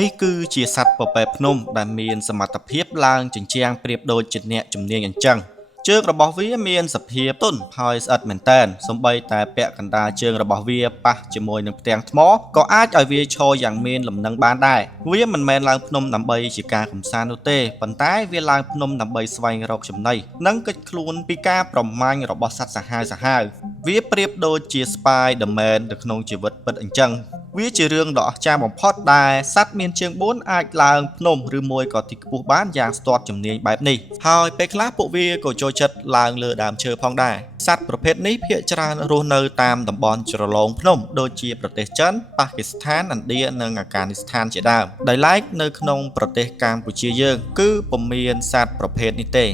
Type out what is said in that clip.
នេះគឺជាសត្វពពែភ្នំដែលមានសមត្ថភាពឡើងជញ្ជាំងប្រៀបដូចជាអ្នកជំនាញអញ្ចឹងជើងរបស់វាមានសភាពទន់ហើយស្អិតមែនទែនសូម្បីតែពាក់កណ្ដាលជើងរបស់វាប៉ះជាមួយនឹងផ្ទាំងថ្មក៏អាចឲ្យវាឈរយ៉ាងមានលំនឹងបានដែរវាមិនមែនឡើងភ្នំដើម្បីជាការកម្សាន្តនោះទេប៉ុន្តែវាឡើងភ្នំដើម្បីស្វែងរកចំណីនិងគេចខ្លួនពីការប្រមាញ់របស់សត្វសាហាវវាប្រៀបដូចជា Spider-Man នៅក្នុងជីវិតពិតអញ្ចឹងវាជារឿងដ៏អស្ចារ្យបំផុតដែលសត្វមានជើង4អាចឡើងភ្នំឬមួយក៏ទីខ្ពស់បានយ៉ាងស្ទាត់ជំនាញបែបនេះហើយពេលខ្លះពួកវាក៏ចូលចិត្តឡើងលើដើមឈើផងដែរសត្វប្រភេទនេះភាគច្រើនរស់នៅតាមតំបន់ជ្រលងភ្នំដូចជាប្រទេសចិនប៉ាគីស្ថានឥណ្ឌានិងអាហ្គានីស្ថានជាដើមដោយឡែកនៅក្នុងប្រទេសកម្ពុជាយើងគឺពុំមានសត្វប្រភេទនេះទេ